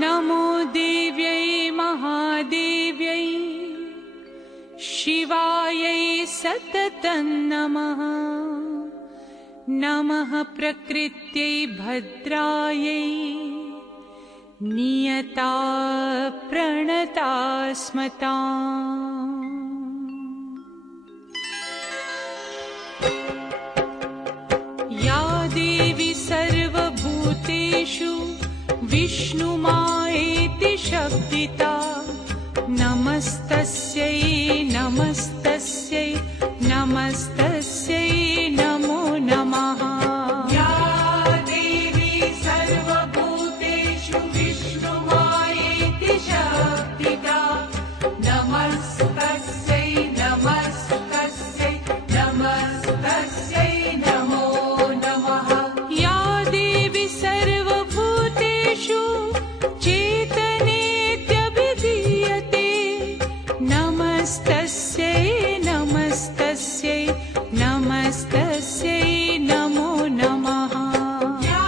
नमो देव्यै महादेव्यै शिवायै सततं नमः। नमः प्रकृत्यै भद्रायै नियता प्रणता स्मताम्। या देवी सर्वभूतेषु विष्णुमायेति शब्दिता नमस्तस्यै नमस्तस्यै नमस्तस्यै नमो नमः। या देवी सर्वभूतेषु विष्णुमायेति शब्दिता नमस्तस्यै नमस्तस्यै नमस्तस्यै नमो नमः। या देवी सर्वभूतेषु चेतनेत्यभिधीयते नमस्तस्यै नमस्तस्यै नमस्तस्यै नमो नमः। या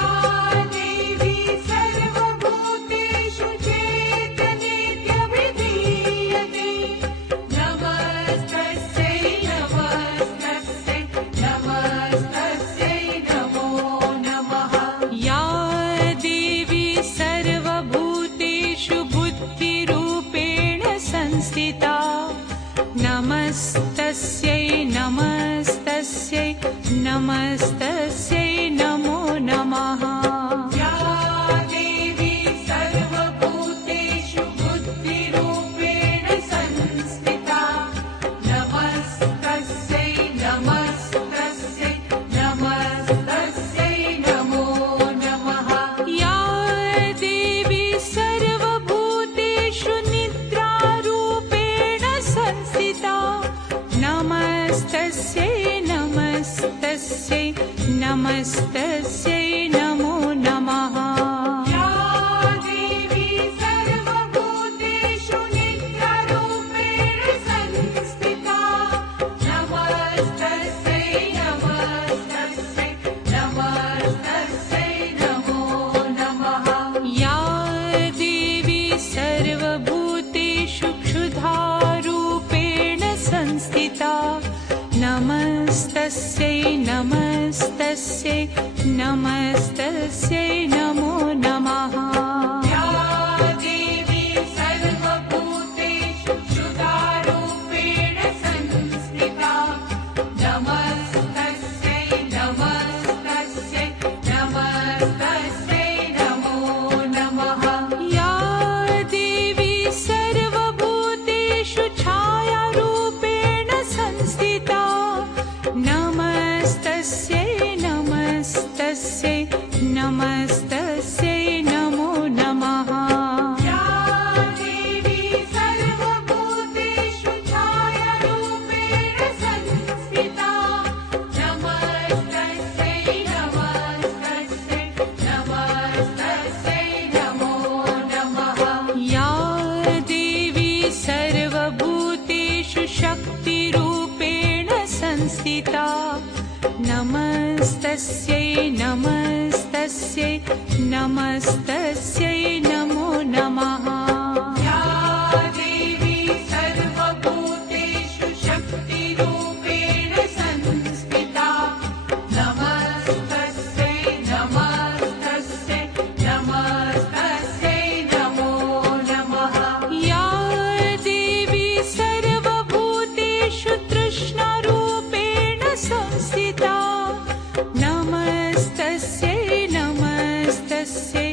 देवी सर्वभूतेषु चेतनेत्यभिधीयते नमस्तस्यै नमस्तस्यै नमस्तस्यै नमो नमः। या देवी सर्वभूतेषु बुद्धिरूपेण संस्थिता नमस्तस्यै नमस्तस्यै नमस्तस्यै नमो नमः। या देवी सर्वभूतेषु बुद्धिरूपेण संस्थिता नमस्तस्यै नमस्तस्यै नमस्तस्यै नमो नमः। या देवी सर्वभूतेषु निद्रारूपेण संस्थिता नमस्तस्यै नमस्तस्यै नमस्तस्यै नमो नमः। या देवी सर्वभूतेषु निद्रारूपेण संस्थिता नमस्तस्यै नमस्तस्यै नमस्तस्यै नमो नमः। या देवी सर्वभूतेषु क्षुधारूपेण संस्थिता नमस्तस्यै नमस्तस्यै नमस्तस्यै नमो नमः। या देवी सर्वभूतेषु क्षुधारूपेण संस्थिता नमस्तस्यै नमस्तस्यै नमस्तस्यै नमो नमः। या देवी सर्वभूतेषु छायारूपेण संस्थिता नमस्तस्यै नमस्तस्यै नमस्तस्यै नमो नमः। या देवी सर्वभूतेषु छायारूपेण संस्थिता नमस्तस्यै नमस्तस्यै नमस्तस्यै नमो नमः। या देवी सर्वभूतेषु शक्तिरूपेण संस्थिता नमस्तस्यै नमस्तस्यै नमस्तस्यै नमो नमः। या देवी सर्वभूतेषु शक्तिरूपेण संस्थिता नमस्तस्यै नमस्तस्यै नमस्तस्यै नमो नमः। या देवी सर्वभूतेषु तृष्णारूपेण संस्थिता नमस्तस्यै नमस्तस्यै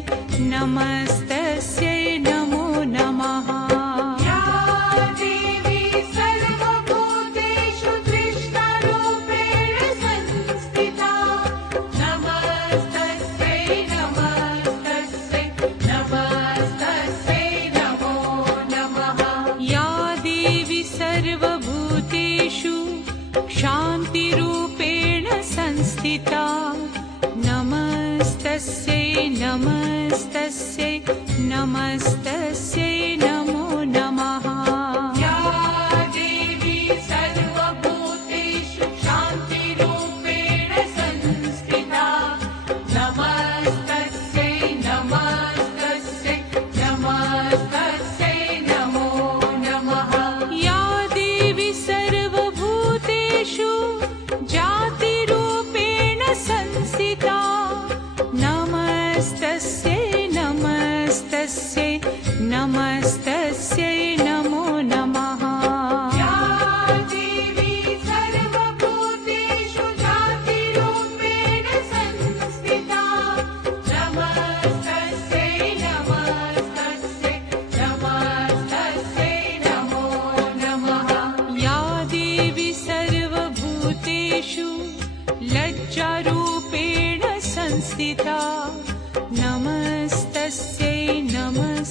नमस्तस्यै नमो नमः। या देवी सर्वभूतेषु तृष्णारूपेण संस्थिता नमस्तस्यै नमस्तस्यै नमस्तस्यै नमो नमः। या देवी सर्वभूतेषु शान्तिरूपेण संस्थिता नमस्तस्यै नमस्तस्यै नमस्तस्यै नमो नमः। या देवी सर्वभूतेषु शान्तिरूपेण संस्थिता नमस्तस्यै नमस्तस्यै नमस्तस्यै नमस्तस्यै नमस्तस्यै नमो नमः या देवी सर्वभूतेषु जातिरूपेण संस्थिता नमस्तस्यै नमस्तस्यै नमस्तस्यै नमो नमः या देवी सर्वभूतेषु लज्जारूपेण संस्थिता नमस्तस्यै नमस्तस्यै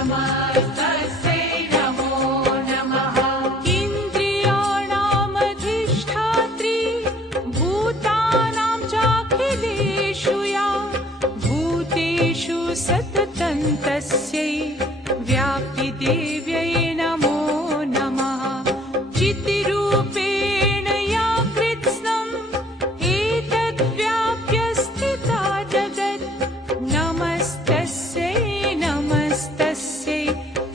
नमस्तस्यै नमो नमः इन्द्रियाणामधिष्ठात्री भूतानां चाखिलेषु या भूतेषु सततं तस्यै व्याप्तिदेव्यै नमो नमः चितिरूपेण या कृत्स्नम् एतद्व्याप्य स्थिता जगत् नमस्तस्यै नमस्तस्यै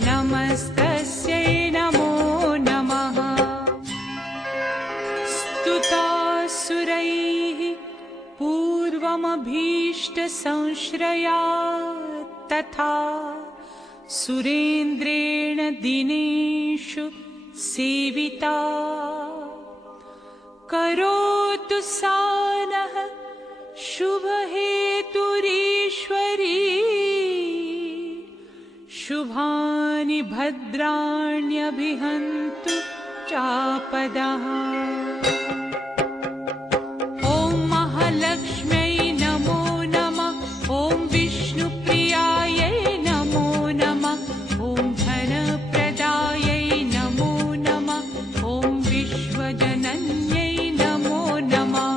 नमस्तस्यै नमो नमः स्तुतासुरैः पूर्वमभीष्टसंश्रयात् तथा सुरेन्द्रेण दिनेषु सेविता करोतु सा नः शुभहेतुरीश्वरी शुभानि भद्राण्यभिहन्तु चापदः ॐ महालक्ष्म्यै नमो नमः ॐ विष्णुप्रियायै नमो नमः ॐ धनप्रदायै नमो नमः ॐ विश्वजनन्यै नमो नमः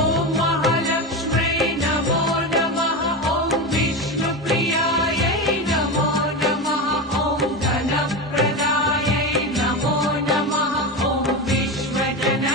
ॐ महालक्ष्म्यै नमो नमः ॐ विष्णुप्रियायै नमो नमः ॐ धनप्रदायै नमो नमः ॐ विश्वजनन्यै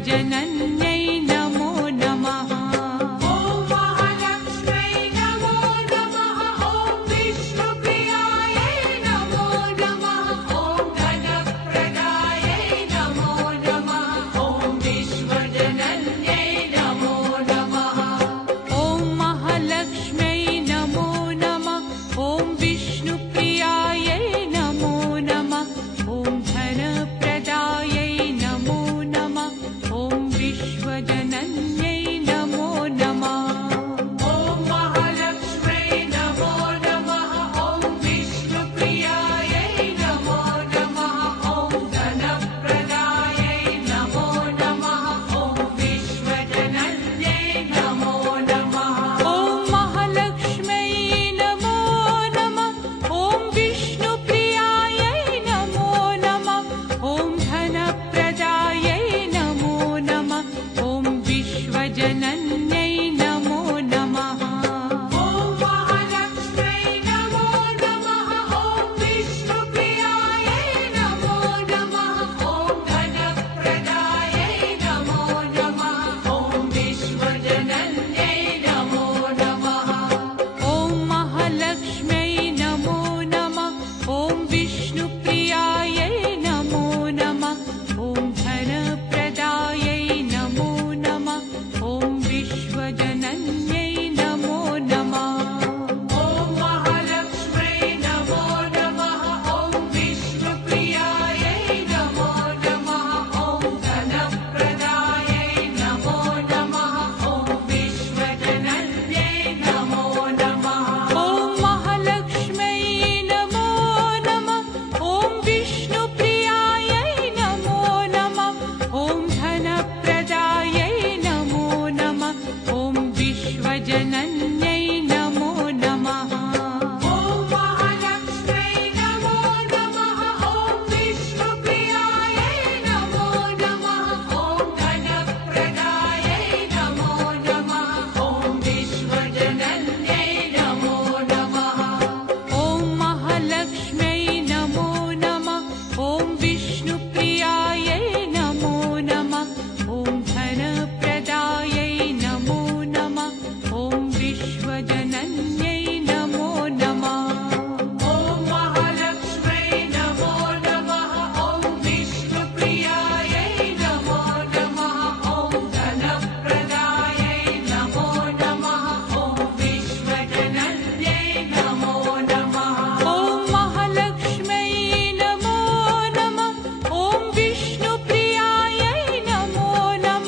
विश्वजनन्यै नमो नमः। ॐ महालक्ष्म्यै नमो नमः। ॐ विष्णुप्रियायै नमो नमः। ॐ धनप्रदायै नमो नमः। ॐ विश्वजनन्यै नमो नमः। ॐ महालक्ष्म्यै नमो नमः। ॐ विष्णुप्रियायै नमो नमः। ॐ धनप्रदायै नमो नमः। ॐ विश्वजनन्यै नमो नमः। ॐ महालक्ष्म्यै नमो नमः। ॐ विष्णुप्रियायै नमो नमः। ॐ धनप्रदायै नमो नमः। ॐ विश्वजनन्यै नमो नमः। ॐ महालक्ष्म्यै नमो नमः। ॐ विष्णुप्रियायै नमो नमः। ॐ धनप्रदायै नमो नमः। ॐ विश्वजनन्यै नमो नमः। ॐ महालक्ष्म्यै नमो नमः। ॐ विष्णुप्रियायै नमो नमः। ॐ धनप्रदायै नमो नमः। ॐ विश्वजनन्यै नमो नमः। ॐ महालक्ष्म्यै नमो नमः। ॐ विष्णुप्रियायै नमो नमः। ॐ धनप्रदायै नमो नमः। ॐ विश्वजनन्यै नमो नमः। ॐ महालक्ष्म्यै नमो नमः। ॐ विष्णुप्रियायै नमो नमः। ॐ धनप्रदायै नमो नमः। ॐ विश्वजनन्यै नमो नमः। ॐ महालक्ष्म्यै नमो नमः। ॐ विष्णुप्रियायै नमो नमः। ॐ धनप्रदायै नमो नमः। ॐ विश्वजनन्यै नमो नमः। ॐ महालक्ष्म्यै नमो नमः। ॐ विष्णुप्रियायै नमो नमः। ॐ धनप्रदायै नमो नमः। ॐ विश्वजनन्यै नमो नमः। ॐ महालक्ष्म्यै नमो नमः। ॐ विष्णुप्रियायै नमो नमः। ॐ धनप्रदायै नमो नमः। ॐ विश्वजनन्यै नमो नमः। ॐ महालक्ष्म्यै नमो नमः। ॐ विष्णुप्रियायै नमो नमः। ॐ धनप्रदायै नमो नमः। ॐ विश्वजनन्यै नमो नमः। ॐ महालक्ष्म्यै नमो नमः। ॐ विष्णुप्रियायै नमो नमः।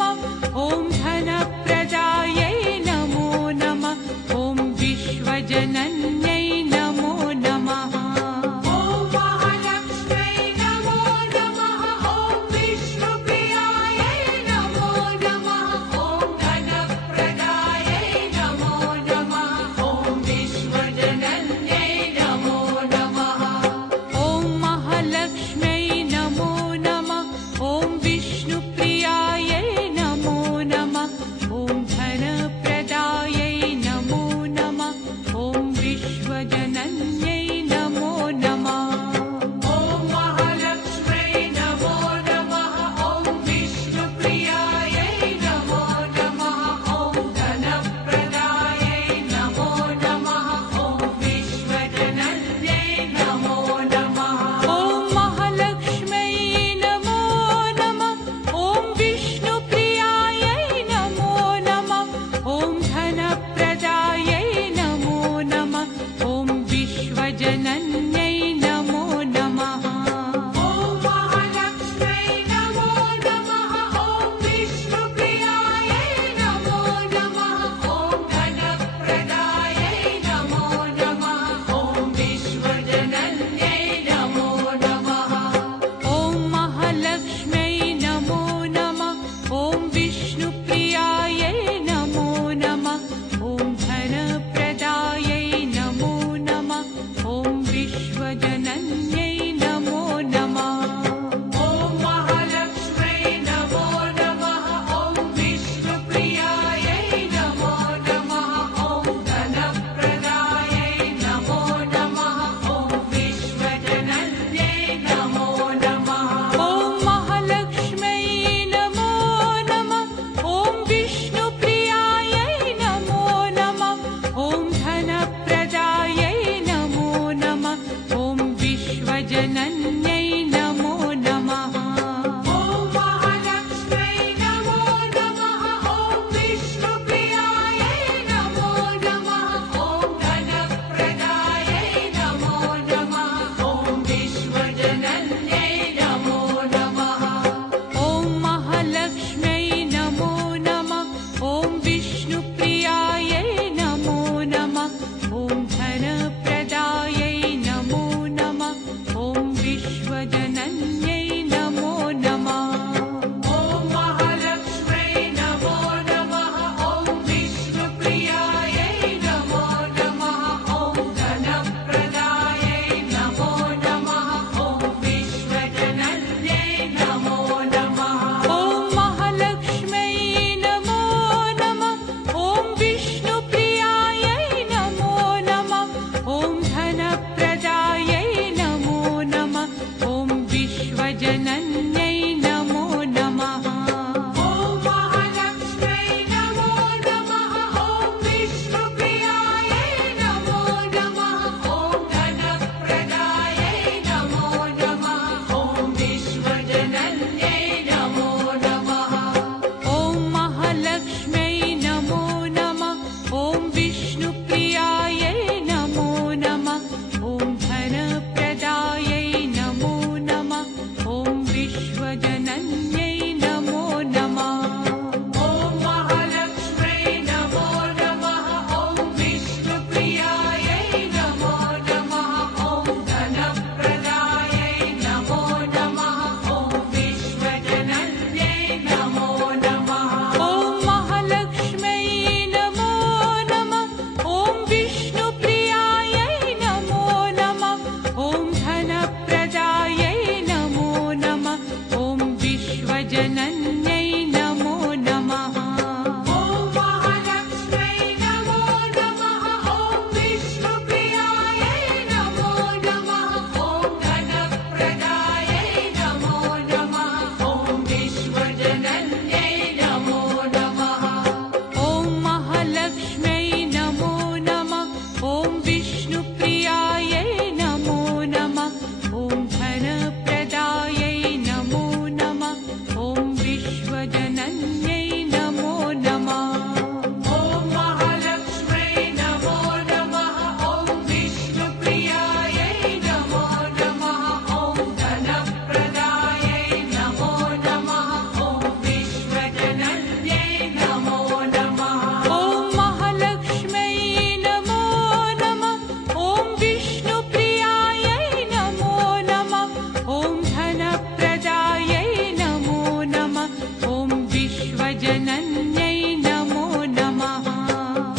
विश्वजनन्यै नमो नमः।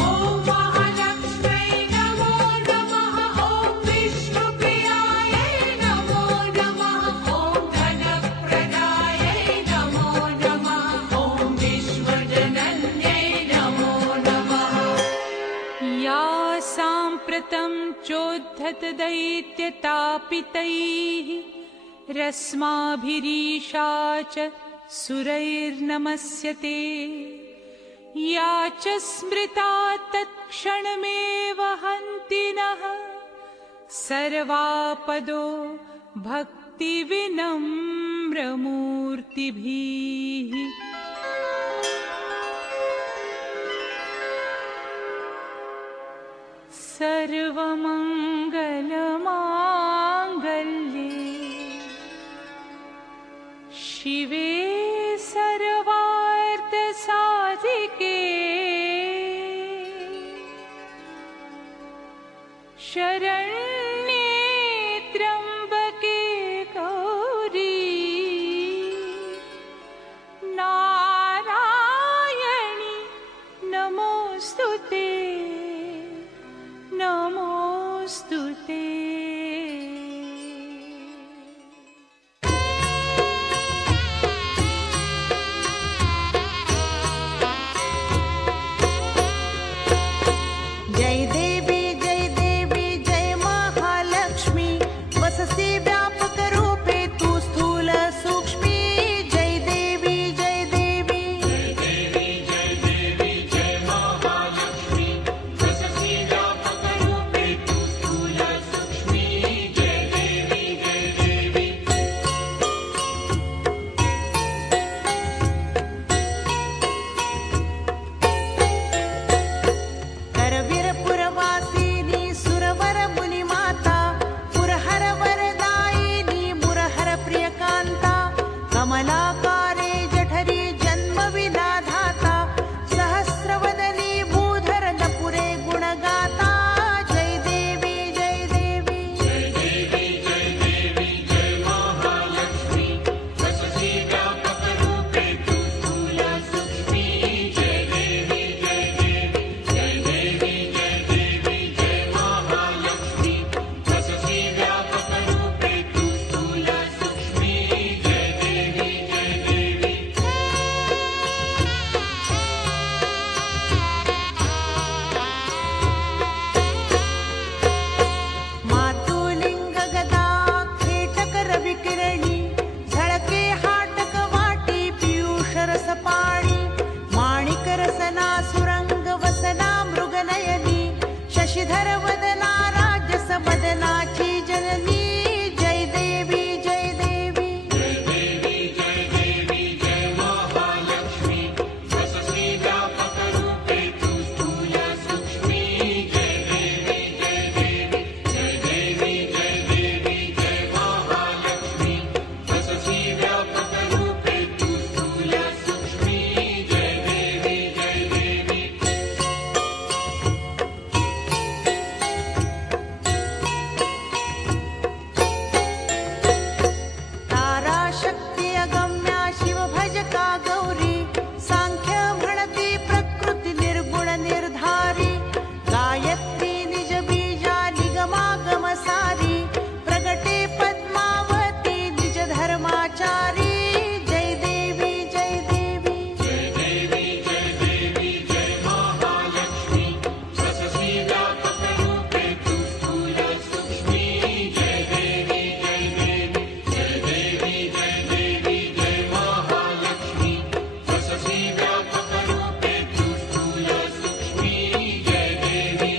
ॐ महालक्ष्म्यै नमो नमः। ॐ विष्णुप्रियायै नमो नमः। ॐ धनप्रदायै नमो नमः। ॐ विश्वजनन्यै नमो नमः। या साम्प्रतं चोद्धतदैत्यतापितैः रस्माभिरीशा च सुरैर्नमस्यते, या च स्मृता तत्क्षणमेव हन्ति नः सर्वापदो भक्तिविनम्रमूर्तिभिः। सर्वमङ्गलमाङ्गल्ये शिवे सर्वार्थसाधिके शरण्ये त्र्यम्बके गौरी नारायणि नमोऽस्तुते नमोऽस्तुते। जय देवी जय महालक्ष्मी, वससि व्यापक रूपे तु स्थूल सूक्ष्मी। जय देवी जय महालक्ष्मी वससि व्यापक रूपे तु स्थूल सूक्ष्मी। जय देवी करवीरपुरवासिनी सुरवर मुनिमाता, पुरहर वरदायिनी मुरहर प्रियकान्ता, कमलाकारे जठरी जन्म विनाधाता, सहस्रवदनी भूधर नपुरे गुणगाता। जय देवी जय महालक्ष्मी वससि व्यापक रूपे तु स्थूल सूक्ष्मी। जय देवी महालक्ष्मी वससि व्यापक रूपे तु स्थूल सूक्ष्मी। जय देवी मातुलिंग गदा खेटक रविकिरणी, झळके हाटक वाटी पीयूष रस पाणी, माणिक रसना सुरंग वसना मृगनयनी, शशिधर वदना राजस मदनाची जननी। जय देवी महालक्ष्मी वससि व्यापक रूपे तु स्थूल सूक्ष्मी। जय देवी महालक्ष्मी वससि व्यापक रूपे तु स्थूल सूक्ष्मी। जय देवी तारा शक्ती अगम्या शिव भजका गौरी, सांख्य म्हणती प्रकृती निर्गुण निर्धारी, गायत्री निज बीजा निगमागम सारी, प्रगटे पद्मावती निज धर्माचारी। जय देवी महालक्ष्मी वससि व्यापक रूपे तु स्थूल सूक्ष्मी। जय देवी महालक्ष्मी वससि व्यापक रूपे तु स्थूल सूक्ष्मी। जय देवी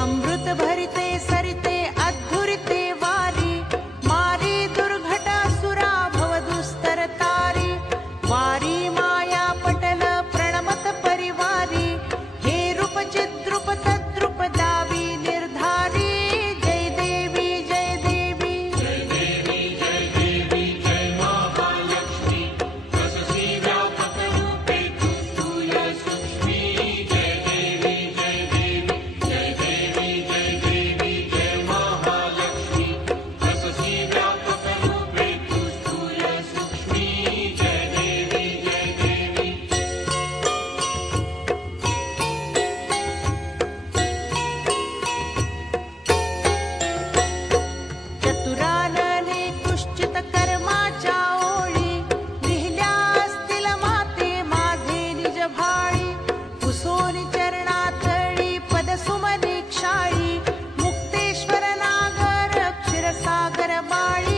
अमृत भरिते सरिते अद्धुरिते वारी, मारी दुर्घटा सुरा भव दुस्तर तारी, वारी माया पटल प्रणमत परिवारी, हे रूप चिद्रूप तद्रूप दावी निर्धारी। जय देवी महालक्ष्मी वससि व्यापक रूपे तु स्थूल सूक्ष्मी। जय देवी बाळी